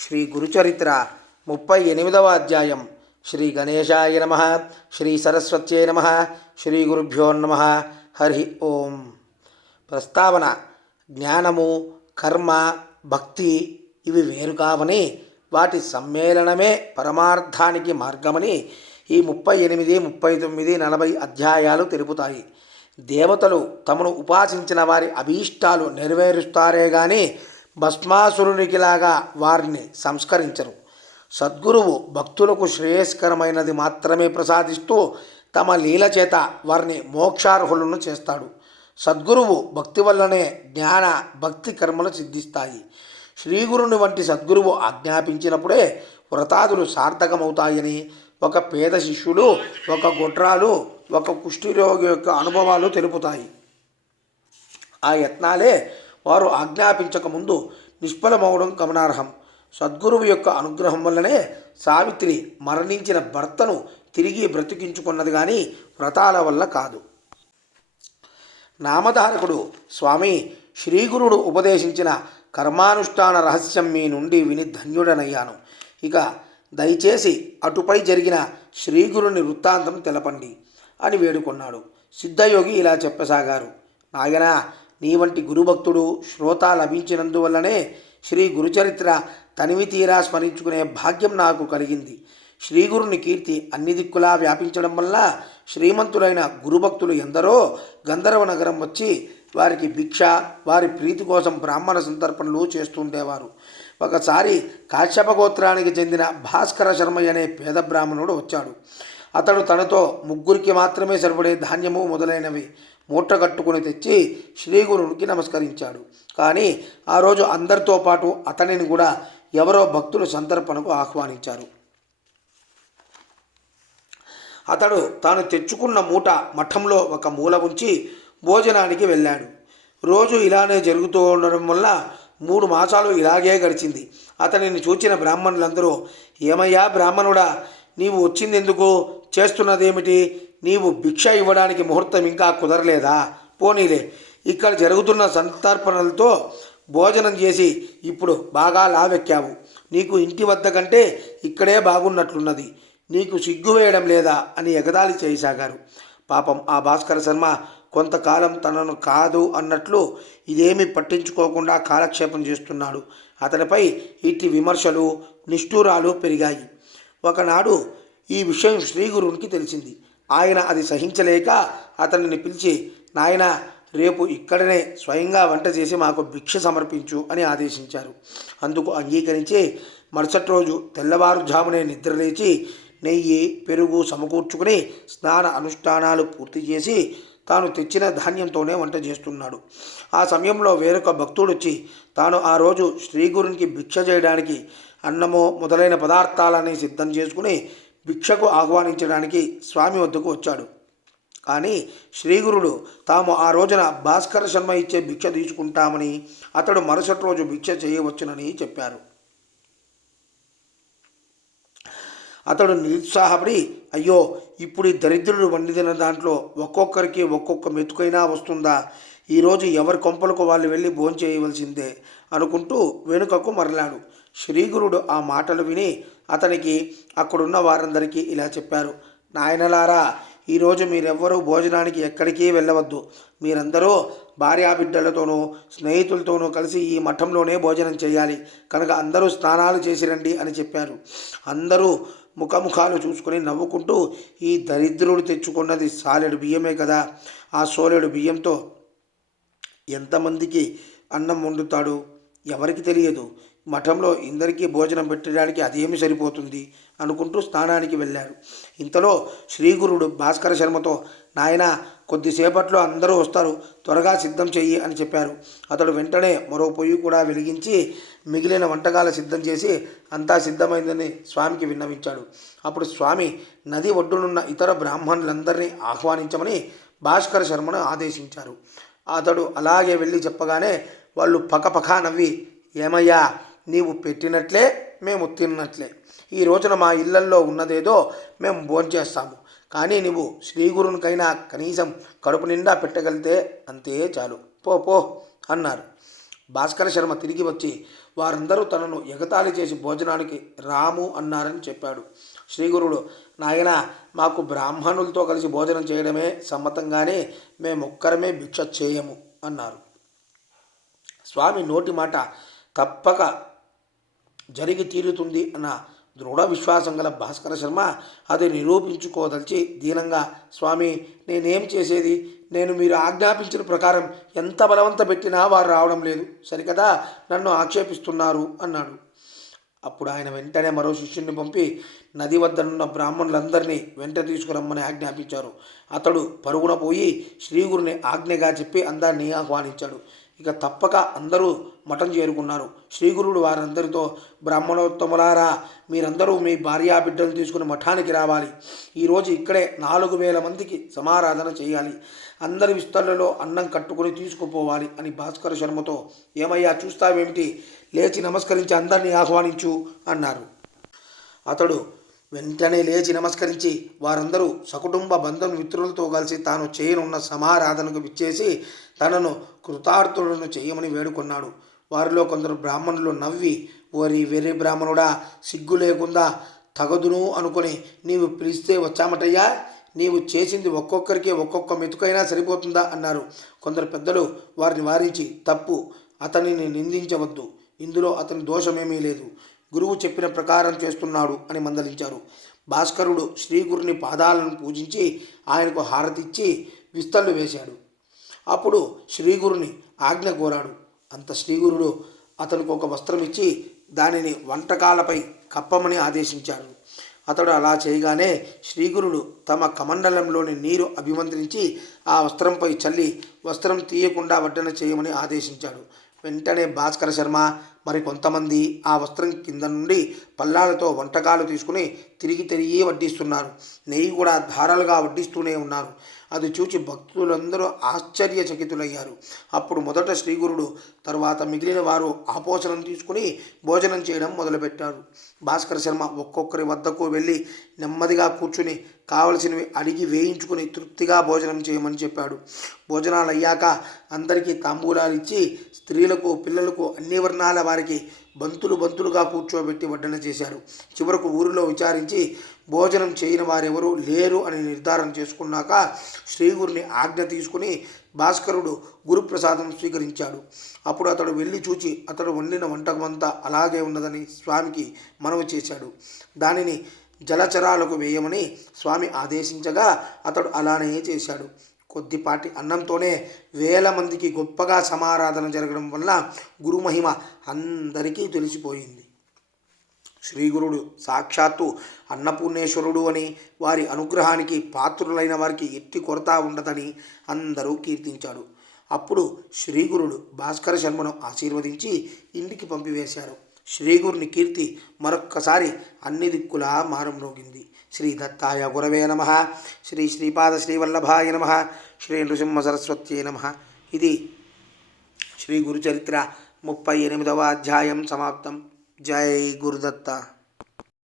శ్రీ గురుచరిత్ర ముప్పై ఎనిమిదవ అధ్యాయం. శ్రీ గణేశాయ నమ శ్రీ సరస్వత్యై నమ శ్రీ గురుభ్యో నమ. హరి ఓం. ప్రస్తావన జ్ఞానము కర్మ భక్తి ఇవి వేరు కావని వాటి సమ్మేళనమే పరమార్థానికి మార్గమని ఈ ముప్పై ఎనిమిది ముప్పై తొమ్మిది నలభై అధ్యాయాలు తెలుపుతాయి. దేవతలు తమను ఉపాసించిన వారి అభీష్టాలు నెరవేరుస్తారే గాని భస్మాసురునికిలాగా వారిని సంస్కరించరు. సద్గురువు భక్తులకు శ్రేయస్కరమైనది మాత్రమే ప్రసాదిస్తూ తమ లీల చేత వారిని మోక్షార్హులను చేస్తాడు. సద్గురువు భక్తి వల్లనే జ్ఞాన భక్తి కర్మలు సిద్ధిస్తాయి. శ్రీగురుని వంటి సద్గురువు ఆజ్ఞాపించినప్పుడే వ్రతాదులు సార్థకమవుతాయని ఒక పేద శిష్యుడు ఒక గుట్రాలు ఒక కుష్ఠిరోగి యొక్క అనుభవాలు తెలుపుతాయి. ఆ యత్నాలే వారు ఆజ్ఞాపించక ముందు నిష్ఫలమవడం గమనార్హం. సద్గురువు యొక్క అనుగ్రహం వల్లనే సావిత్రి మరణించిన భర్తను తిరిగి బ్రతికించుకున్నది కానీ వ్రతాల వల్ల కాదు. నామధారకుడు స్వామి శ్రీగురుడు ఉపదేశించిన కర్మానుష్ఠాన రహస్యం మీ నుండి విని ధన్యుడనయ్యాను. ఇక దయచేసి అటుపై జరిగిన శ్రీగురుని వృత్తాంతం తెలపండి అని వేడుకున్నాడు. సిద్ధయోగి ఇలా చెప్పసాగారు. నాయన నీ వంటి గురుభక్తుడు శ్రోత లభించినందువల్లనే శ్రీ గురుచరిత్ర తనివి తీరా స్మరించుకునే భాగ్యం నాకు కలిగింది. శ్రీగురుని కీర్తి అన్ని దిక్కులా వ్యాపించడం వల్ల శ్రీమంతులైన గురుభక్తులు ఎందరో గంధర్వ నగరం వచ్చి వారికి భిక్ష వారి ప్రీతి కోసం బ్రాహ్మణ సంతర్పణలు చేస్తుండేవారు. ఒకసారి కాశ్యప గోత్రానికి చెందిన భాస్కర శర్మయ్య అనే పేద బ్రాహ్మణుడు వచ్చాడు. అతడు తనతో ముగ్గురికి మాత్రమే సరిపడే ధాన్యము మొదలైనవి. మూట కట్టుకుని తెచ్చి శ్రీగురునికి నమస్కరించాడు. కానీ ఆ రోజు అందరితో పాటు అతనిని కూడా ఎవరో భక్తులు సంతర్పణకు ఆహ్వానించారు. అతడు తాను తెచ్చుకున్న మూట మఠంలో ఒక మూల ఉంచి భోజనానికి వెళ్ళాడు. రోజు ఇలానే జరుగుతూ ఉండడం వల్ల మూడు మాసాలు ఇలాగే గడిచింది. అతనిని చూచిన బ్రాహ్మణులందరూ ఏమయ్యా బ్రాహ్మణుడా నీవు వచ్చింది ఎందుకు చేస్తున్నదేమిటి? నీవు భిక్ష ఇవ్వడానికి ముహూర్తం ఇంకా కుదరలేదా? పోనీలే. ఇక్కడ జరుగుతున్న సంతర్పణలతో భోజనం చేసి ఇప్పుడు బాగా లావెక్కావు. నీకు ఇంటి వద్ద కంటే ఇక్కడే బాగున్నట్లున్నది. నీకు సిగ్గు వేయడం లేదా అని ఎగదాలి చేయసాగారు పాపం ఆ భాస్కర శర్మ కొంతకాలం తనను కాదు అన్నట్లు ఇదేమీ పట్టించుకోకుండా కాలక్షేపం చేస్తున్నాడు. అతనిపై ఇట్టి విమర్శలు నిష్ఠూరాలు పెరిగాయి. ఒకనాడు ఈ విషయం శ్రీగురునికి తెలిసింది. ఆయన అది సహించలేక అతనిని పిలిచి నాయన రేపు ఇక్కడనే స్వయంగా వంట చేసి మాకు భిక్ష సమర్పించు అని ఆదేశించారు. అందుకు అంగీకరించి మరుసటి రోజు తెల్లవారుజామునే నిద్రలేచి నెయ్యి పెరుగు సమకూర్చుకుని స్నాన అనుష్ఠానాలు పూర్తి చేసి తాను తెచ్చిన ధాన్యంతోనే వంట చేస్తున్నాడు. ఆ సమయంలో వేరొక భక్తుడు వచ్చి తాను ఆ రోజు శ్రీగురునికి భిక్ష చేయడానికి అన్నము మొదలైన పదార్థాలని సిద్ధం చేసుకుని భిక్షకు ఆహ్వానించడానికి స్వామి వద్దకు వచ్చాడు. కానీ శ్రీగురుడు తాము ఆ రోజున భాస్కర శర్మ ఇచ్చే భిక్ష తీసుకుంటామని అతడు మరుసటి రోజు భిక్ష చేయవచ్చునని చెప్పారు. అతడు నిరుత్సాహపడి అయ్యో ఇప్పుడు ఈ దరిద్రుడు వండిన దాంట్లో ఒక్కొక్కరికి ఒక్కొక్క మెతుకైనా వస్తుందా? ఈరోజు ఎవరి కొంపలకు వాళ్ళు వెళ్ళి భోంచేయవలసిందే అనుకుంటూ వెనుకకు మరలాడు. శ్రీగురుడు ఆ మాటలు విని అతనికి అక్కడున్న వారందరికీ ఇలా చెప్పారు. నాయనలారా ఈరోజు మీరెవ్వరూ భోజనానికి ఎక్కడికి వెళ్ళవద్దు. మీరందరూ భార్యాబిడ్డలతోనూ స్నేహితులతోనూ కలిసి ఈ మఠంలోనే భోజనం చేయాలి. కనుక అందరూ స్నానాలు చేసి రండి అని చెప్పారు. అందరూ ముఖముఖాలు చూసుకొని నవ్వుకుంటూ ఈ దరిద్రుడు తెచ్చుకున్నది సాలెడు బియ్యమే కదా. ఆ సోలెడు బియ్యంతో ఎంతమందికి అన్నం వండుతాడు? ఎవరికి తెలియదు. మఠంలో ఇందరికీ భోజనం పెట్టడానికి అదేమి సరిపోతుంది? అనుకుంటూ స్నానానికి వెళ్ళారు. ఇంతలో శ్రీగురుడు భాస్కర శర్మతో నాయన కొద్దిసేపట్లో అందరూ వస్తారు. త్వరగా సిద్ధం చెయ్యి అని చెప్పారు. అతడు వెంటనే మరో పొయ్యి కూడా వెలిగించి మిగిలిన వంటకాలు సిద్ధం చేసి అంతా సిద్ధమైందని స్వామికి విన్నవించాడు. అప్పుడు స్వామి నది ఒడ్డునున్న ఇతర బ్రాహ్మణులందరినీ ఆహ్వానించమని భాస్కర శర్మను ఆదేశించారు. అతడు అలాగే వెళ్ళి చెప్పగానే వాళ్ళు పకపకా నవ్వి ఏమయ్యా నీవు పెట్టినట్లే మేము తిన్నట్లే. ఈ రోజున మా ఇళ్ళల్లో ఉన్నదేదో మేము భోంచేస్తాము. కానీ నువ్వు శ్రీగురునికైనా కనీసం కడుపు నిండా పెట్టగలితే అంతే చాలు. పో పో అన్నారు. భాస్కర శర్మ తిరిగి వచ్చి వారందరూ తనను ఎగతాళి చేసి భోజనానికి రాము అన్నారని చెప్పాడు. శ్రీగురుడు నాయన మాకు బ్రాహ్మణులతో కలిసి భోజనం చేయడమే సమ్మతంగానే మేమొక్కరమే భిక్ష చేయము అన్నారు. స్వామి నోటి మాట తప్పక జరిగి తీరుతుంది అన్న దృఢ విశ్వాసం గల భాస్కర శర్మ అది నిరూపించుకోదలిచి దీనంగా స్వామి నేనేం చేసేది? నేను మీరు ఆజ్ఞాపించిన ప్రకారం ఎంత బలవంత పెట్టినా వారు రావడం లేదు. సరికదా? నన్ను ఆక్షేపిస్తున్నారు అన్నాడు. అప్పుడు ఆయన వెంటనే మరో శిష్యుని పంపి నది వద్దనున్న బ్రాహ్మణులందరినీ వెంట తీసుకురమ్మని ఆజ్ఞాపించారు. అతడు పరుగున పోయి శ్రీగురుని ఆజ్ఞగా చెప్పి అందరినీ ఆహ్వానించాడు. ఇక తప్పక అందరూ మఠం చేరుకున్నారు. శ్రీగురుడు వారందరితో బ్రాహ్మణోత్తములారా మీరందరూ మీ భార్యా బిడ్డలు తీసుకుని మఠానికి రావాలి. ఈరోజు ఇక్కడే నాలుగు వేల మందికి సమారాధన చేయాలి. అందరి విస్తళ్ళలో అన్నం కట్టుకుని తీసుకుపోవాలి అని భాస్కర శర్మతో ఏమయ్యా చూస్తావేమిటి? లేచి నమస్కరించి అందరినీ ఆహ్వానించు అన్నారు. అతడు వెంటనే లేచి నమస్కరించి వారందరూ సకుటుంబ బంధం మిత్రులతో కలిసి తాను చేయనున్న సమారాధనకు విచ్చేసి తనను కృతార్థులను చేయమని వేడుకొన్నాడు. వారిలో కొందరు బ్రాహ్మణులు నవ్వి ఓరి వెర్రి బ్రాహ్మణుడా సిగ్గు లేకుండా తగదును అనుకొని నీవు పిలిస్తే వచ్చామటయ్యా? నీవు చేసింది ఒక్కొక్కరికి ఒక్కొక్క మెతుకైనా సరిపోతుందా అన్నారు. కొందరు పెద్దలు వారిని వారించి తప్పు అతనిని నిందించవద్దు. ఇందులో అతని దోషమేమీ లేదు. గురువు చెప్పిన ప్రకారం చేస్తున్నాడు అని మందలించారు. భాస్కరుడు శ్రీగురుని పాదాలను పూజించి ఆయనకు హారతిచ్చి విస్తళ్ళు వేశాడు. అప్పుడు శ్రీగురుని ఆజ్ఞ కోరాడు. అంత శ్రీగురుడు అతనికి ఒక వస్త్రం ఇచ్చి దానిని వంటకాలపై కప్పమని ఆదేశించాడు. అతడు అలా చేయగానే శ్రీగురుడు తమ కమండలంలోని నీరు అభిమంత్రించి ఆ వస్త్రంపై చల్లి వస్త్రం తీయకుండా వడ్డన చేయమని ఆదేశించాడు. వెంటనే భాస్కర శర్మ మరి కొంతమంది ఆ వస్త్రం కింద నుండి పల్లాలతో వంటకాలు తీసుకుని తిరిగి తిరిగి వడ్డిస్తున్నారు. నెయ్యి కూడా ధారాలుగా వడ్డిస్తూనే ఉన్నారు. అది చూచి భక్తులందరూ ఆశ్చర్యచకితులయ్యారు. అప్పుడు మొదట శ్రీగురుడు తర్వాత మిగిలిన వారు ఆపోషణం తీసుకుని భోజనం చేయడం మొదలుపెట్టారు. భాస్కర శర్మ ఒక్కొక్కరి వద్దకు వెళ్ళి నెమ్మదిగా కూర్చుని కావలసినవి అడిగి వేయించుకుని తృప్తిగా భోజనం చేయమని చెప్పాడు. భోజనాలు అయ్యాక అందరికీ తాంబూలాలు ఇచ్చి స్త్రీలకు పిల్లలకు అన్ని వర్ణాల వారికి బంతులు బంతులుగా కూర్చోబెట్టి వడ్డన చేశారు. చివరకు ఊరిలో విచారించి భోజనం చేయని వారెవరూ లేరు అని నిర్ధారణ చేసుకున్నాక శ్రీగురిని ఆజ్ఞ తీసుకుని భాస్కరుడు గురుప్రసాదం స్వీకరించాడు. అప్పుడు అతడు వెళ్ళి చూచి అతడు వండిన వంటకమంతా అలాగే ఉన్నదని స్వామికి మనవి చేశాడు. దానిని జలచరాలకు వేయమని స్వామి ఆదేశించగా అతడు అలానే చేశాడు. కొద్దిపాటి అన్నంతోనే వేల మందికి గొప్పగా సమారాధన జరగడం వల్ల గురుమహిమ అందరికీ తెలిసిపోయింది. శ్రీగురుడు సాక్షాత్తు అన్నపూర్ణేశ్వరుడు అని వారి అనుగ్రహానికి పాత్రులైన వారికి ఎట్టి కొరత ఉండదని అందరూ కీర్తించాడు. అప్పుడు శ్రీగురుడు భాస్కర శర్మను ఆశీర్వదించి ఇంటికి పంపివేశారు. శ్రీగురుని కీర్తి మరొక్కసారి అన్ని దిక్కులా మారుమ్రోగింది శ్రీ దత్తాయ గురవే నమ. శ్రీ శ్రీపాద శ్రీవల్లభాయ నమ. శ్రీ నృసింహ సరస్వత్యే నమ. ఇది శ్రీ గురుచరిత్ర ముప్పై ఎనిమిదవ అధ్యాయం సమాప్తం. జై గురుదత్త.